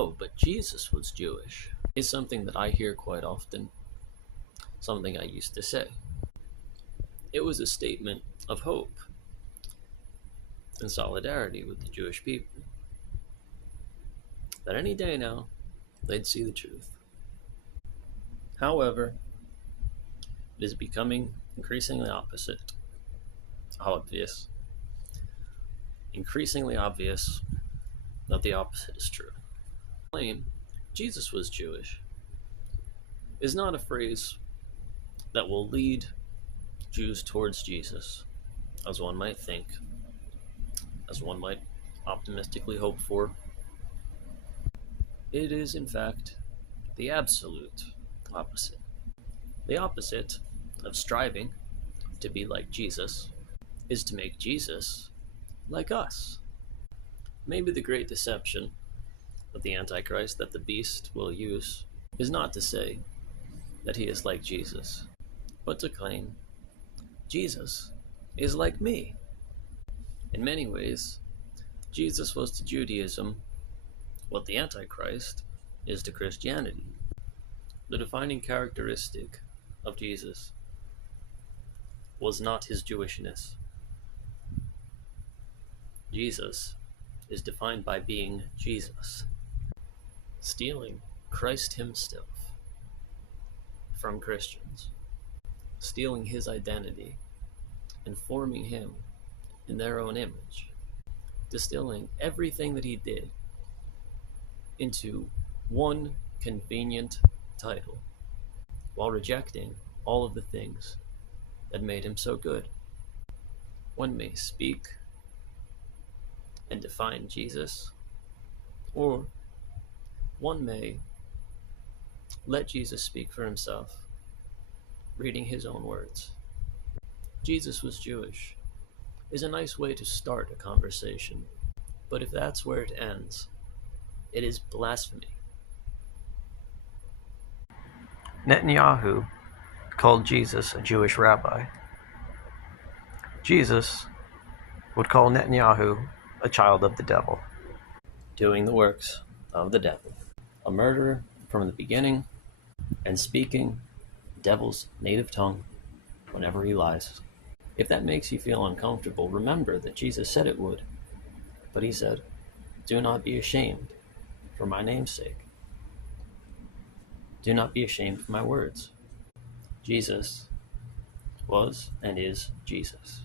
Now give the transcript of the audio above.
"Oh, but Jesus was Jewish," is something that I hear quite often, something I used to say. It was a statement of hope and solidarity with the Jewish people, that any day now they'd see the truth. However, it is becoming obvious, increasingly obvious that the opposite is true. Claim Jesus was Jewish is not a phrase that will lead Jews towards Jesus, as one might think, as one might optimistically hope for. It is, in fact, the absolute opposite. The opposite of striving to be like Jesus is to make Jesus like us. Maybe the great deception of the Antichrist that the beast will use is not to say that he is like Jesus, but to claim Jesus is like me. In many ways, Jesus was to Judaism what the Antichrist is to Christianity. The defining characteristic of Jesus was not his Jewishness. Jesus is defined by being Jesus, stealing Christ himself from Christians, stealing his identity and forming him in their own image, distilling everything that he did into one convenient title, while rejecting all of the things that made him so good. One may speak and define Jesus, or one may let Jesus speak for himself, reading his own words. Jesus was Jewish is a nice way to start a conversation, but if that's where it ends, it is blasphemy. Netanyahu called Jesus a Jewish rabbi. Jesus would call Netanyahu a child of the devil, doing the works of the devil, a murderer from the beginning, and speaking the devil's native tongue whenever he lies. If that makes you feel uncomfortable, remember that Jesus said it would, but he said, "Do not be ashamed for my name's sake. Do not be ashamed for my words." Jesus was and is Jesus.